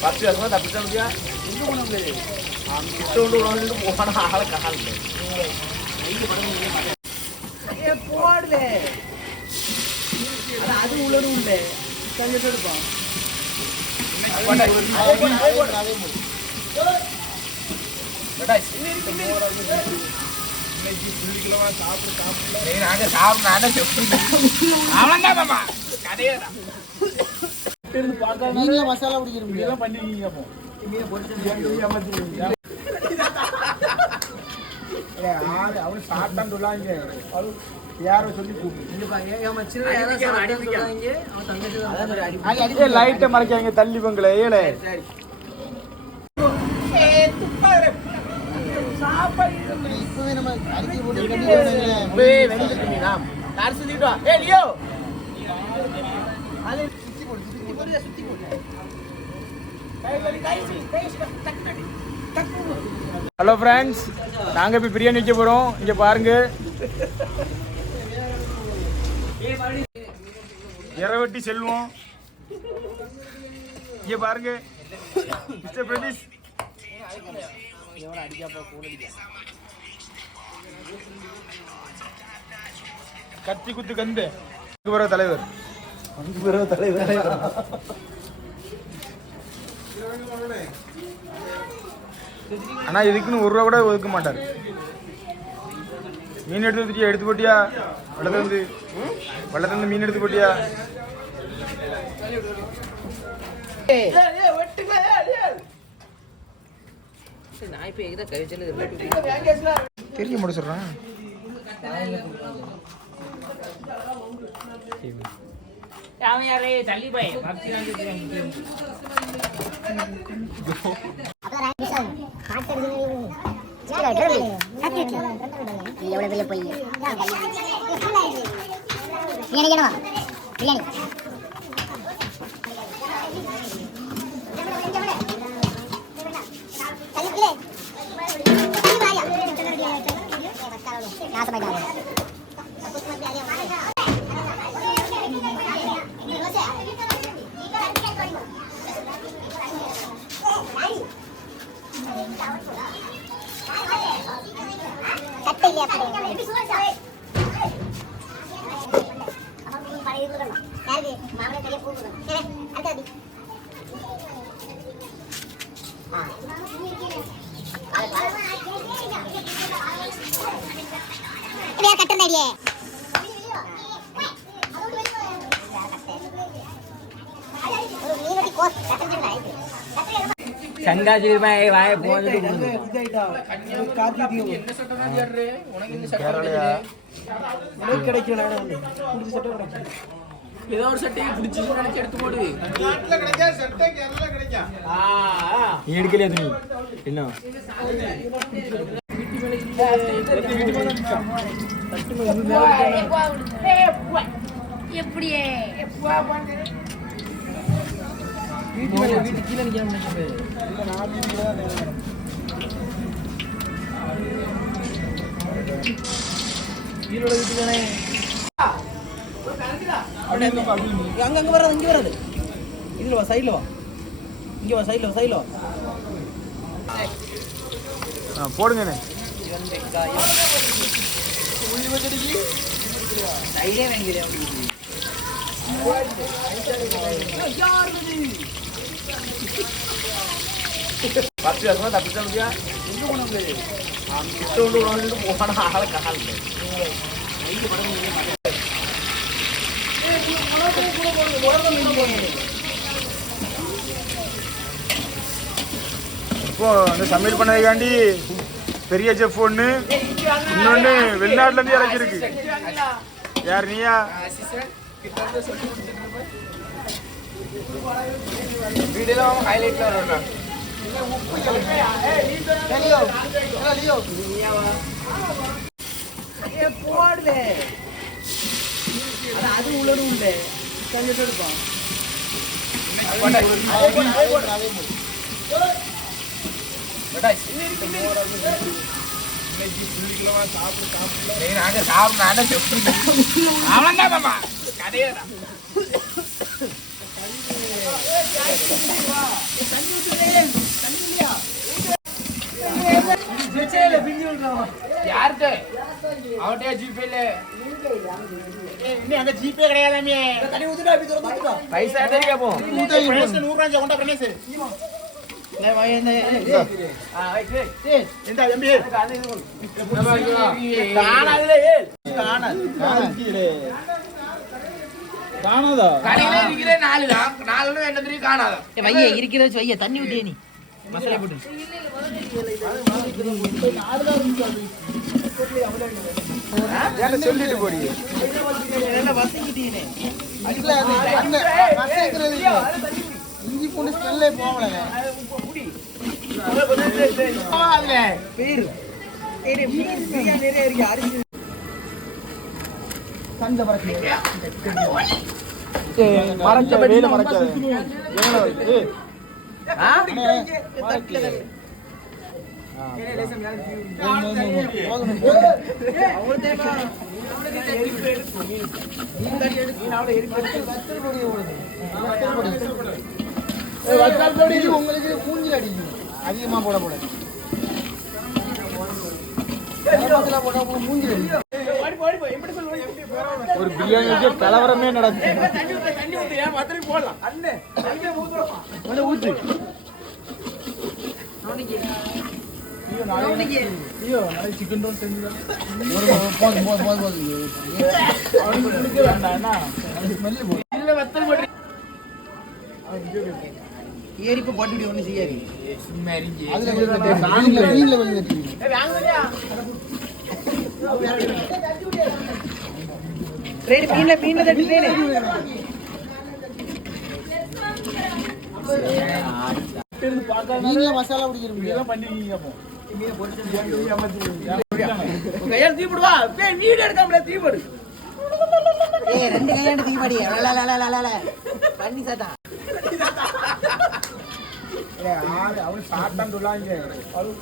போன முடியாது கொண்டு விடாம போன ஆளை காணல போடுதே அது அது உள்ளது உண்டு கொஞ்சம் எடுப்போம் நாங்க சாப்பிட நானே அவன் தான் மாமா கதையே தான் நீங்களே மசாலா பிடிக்கிறீங்க அவரு சாப்பிட்டான்னு சொல்லாங்க யாரோ சொல்லி லைட்டை மறைக்காங்க தள்ளி பங்கள ஏழை இப்பவே நம்ம அரிசி போட்டு ஏ லியோ ஹலோ ஃப்ரெண்ட்ஸ் நாங்கள் இப்போ பிரியாணி வைக்க போகிறோம் இங்கே பாருங்க. இரவட்டி செல்வம். இங்கே பாருங்க. மிஸ்டர் பிரதீஷ் கத்தி குத்து கந்து. தலைவர். தலைவர் ஆனா இதுக்குன்னு ஒரு ரூபா கூட ஒதுக்க மாட்டார். மீன் எடுத்து வந்துட்டியா? எடுத்து போட்டியா? வெள்ளத்துல இருந்து வெள்ளத்துல இருந்து மீன் எடுத்து போட்டியா? நான் இப்போ தெரிய முடிச்சிடுறேன். எவ்வளவு பெரிய பொய் பிரியாணி வேணுமா பிரியாணி நாசமாயிட்டாங்க கட்டை पहिले आपण കട്ടുന്നടിയേ നീ കോസ് കട്ടുന്നുണ്ടായി ரூபாய் வாய கிடைக்கும் ஏதோ ஒரு சட்டையை பிடிச்சி நினைச்சு எடுத்து போடு நீ எடுக்கலையா துணி என்ன எப்படியே அங்க வராது இங்க வராது இதுல வா சைடுல வா இங்க வா சைடுல வா சைடுல வா ஆ, போடுங்கண்ணே சைடே வாங்கிறேன் இப்போ அந்த சமையல் பண்ணதுக்காண்டி பெரிய செஃப் ஒன்று இன்னொன்று வெளிநாட்டுல இருந்து இறக்கிருக்கு யார் நீயா ஹைலைட்ல வரணும் போடுதே. அது அது உள்ளது உண்டு. கொஞ்சம் எடுப்போம். நாங்க சாப்பிட நானே கதையே யார்கிட்ட? அவன்கிட்ட ஜிபேல அங்க ஜிபே கிடையாதாமே பைசா கேட்போம் நூறு ரூபாய் கொண்டா பிரணேஷ் இல்லை வாய் காணாதா? கடையில இருக்கிற நாலு தான் நாலு என்ன தெரியும்? காணாதான் வைய இருக்கிறத வச்சு வைய தண்ணி ஊத்தியே நீ. மசாலா போட்டு சொல்லிட்டு போறீங்க இஞ்சி பூண்டு ஸ்மெல்லே போகல. பேரு. ஏய் மீன் ஃப்ரீயா நிறைய இருக்கு. அரிசி மறைச்ச வேலை மறைச்ச உங்களுக்கு பூஞ்சி அடிக்கும் அதிகமா போட போட போட்டா மூஞ்சி அடிக்கும் ஒரு பிரியாணி வச்சு கலவரமே ஐயோ நாளைக்கு சிக்கன் ரோல் செஞ்சு போதும் போதும் போதும் போதும் போட்டு செய்யாது அதுல வந்து ட்ரெயின் மீன்ல மீன்ல தட்டி ட்ரெயின் மீன்ல மசாலா பிடிக்கிறீங்க இதெல்லாம் பண்ணிருக்கீங்க அப்போ. கையால தீ போடுவா? வீடு எடுக்காமல தீ போடு. ஏய் ரெண்டு கையாண்டு தீபாடி பண்ணி சாட்டா அவன் சாப்பிட்டான்னு சொல்லாங்க அவரு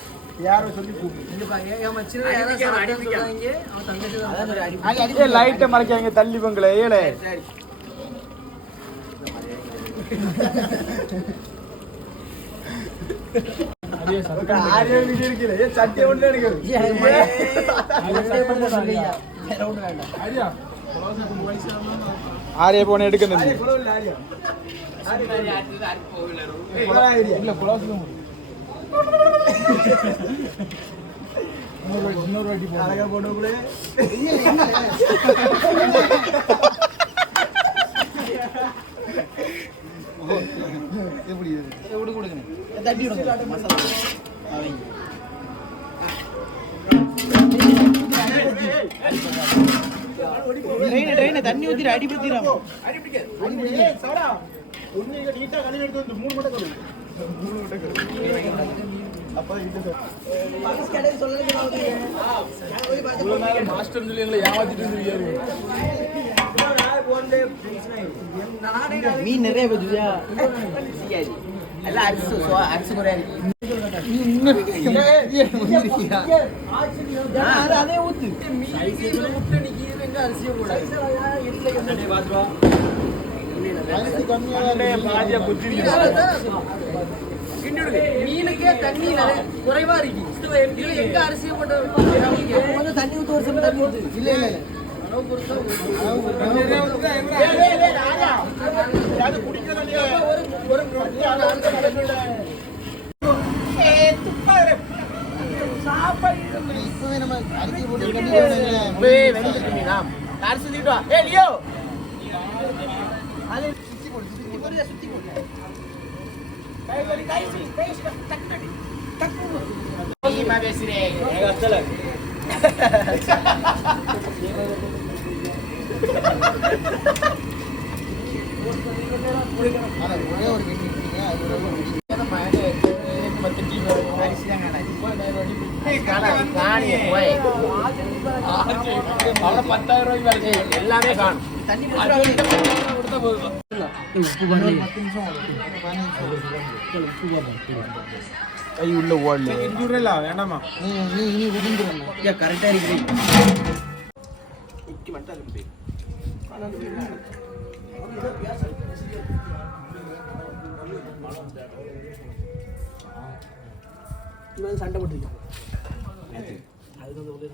யாரோ சொல்லி கூப்பிடு. லைட்டை மறைக்காங்க தள்ளி பங்களே ஏழை. சட்டி ஒண்ணு ஆரியா போன எடுக்கணும் இல்ல குலாசுக்கு இன்னொரு வாட்டி அழகா போட்டு மாஸ்டர் சொல்லி எங்களை ஏமாத்திட்டு மீன் நிறைய எல்லாம் அரிசி அரிசி அதே ஊத்து பாதியா குத்தி மீனுக்கே தண்ணி குறைவா இருக்கு. இதுல எங்க அரிசி போட்டு தண்ணி ஊத்து சமயம் தண்ணி ஊத்து. இல்ல இல்ல இப்பவே நம்ம அரிசி போட்டு নাম। কার সুদিটো এ লিও! আলে সুতি কর সুতি কর সুতি কর কাই বলি কাই সি কাই সি টাক টাক টাক কর এই মা বেসি রে? আচ্ছা লাগ পুরে কেন আরে ওরে ওরে মিটিং না আই ওরে பத்தாயிரம் ரூபாய்க்கு வேலை செய்யும் எல்லாமே காணும் கை உள்ள ஓடல வேணாமா நீ நீ நீ கரெக்டா இருக்கு இவன் சண்டை போட்டுருக்கான் அதுக்கு வந்து